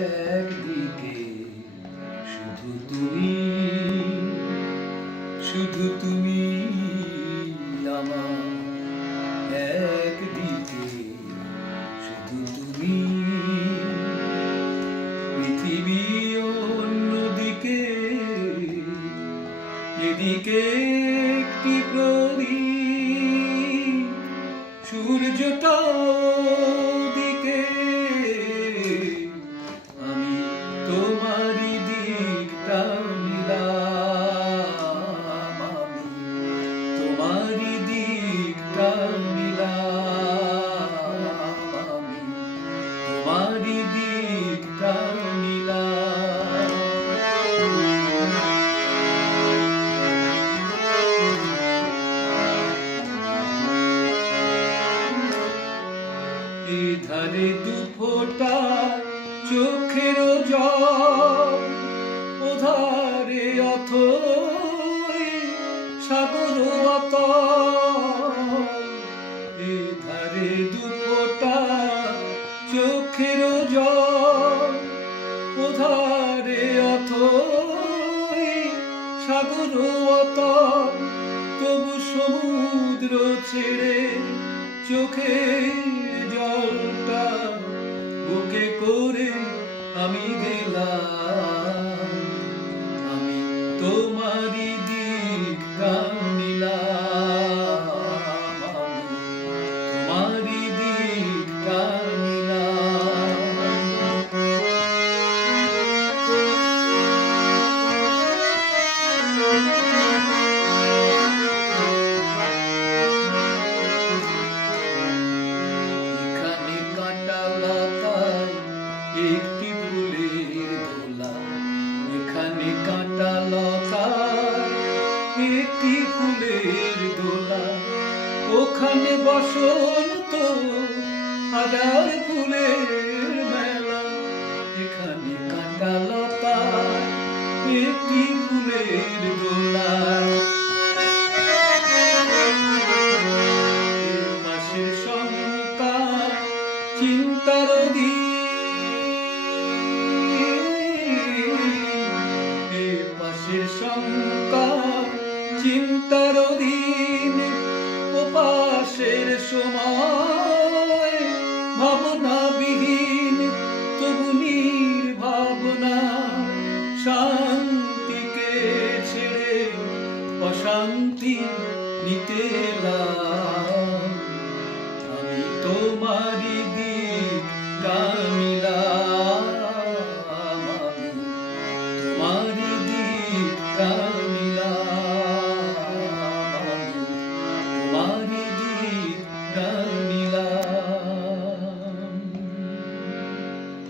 একদিকে শুধু তুমি, শুধু তুমি আমার, একদিকে শুধু তুমি, পৃথিবী অন্যদিকে, এদিকে একটি প্রদীপ, সূর্যটা দিকে, আমি তোমারই দিকটা নিলাম, আমি তোমারই দিকটা নিলাম, আমি তোমারই দিকটা নিলাম। এধারে দুফোঁটা চোখের জল, ওধারে অথই সাগর অতল। এধারে দুফোঁটা চোখের জল, ওধারে অথই সাগর অতল। তবু সমুদ্র ছেড়ে চোখের জলটা বুকে করে আমি গেলাম, আমি তোমারই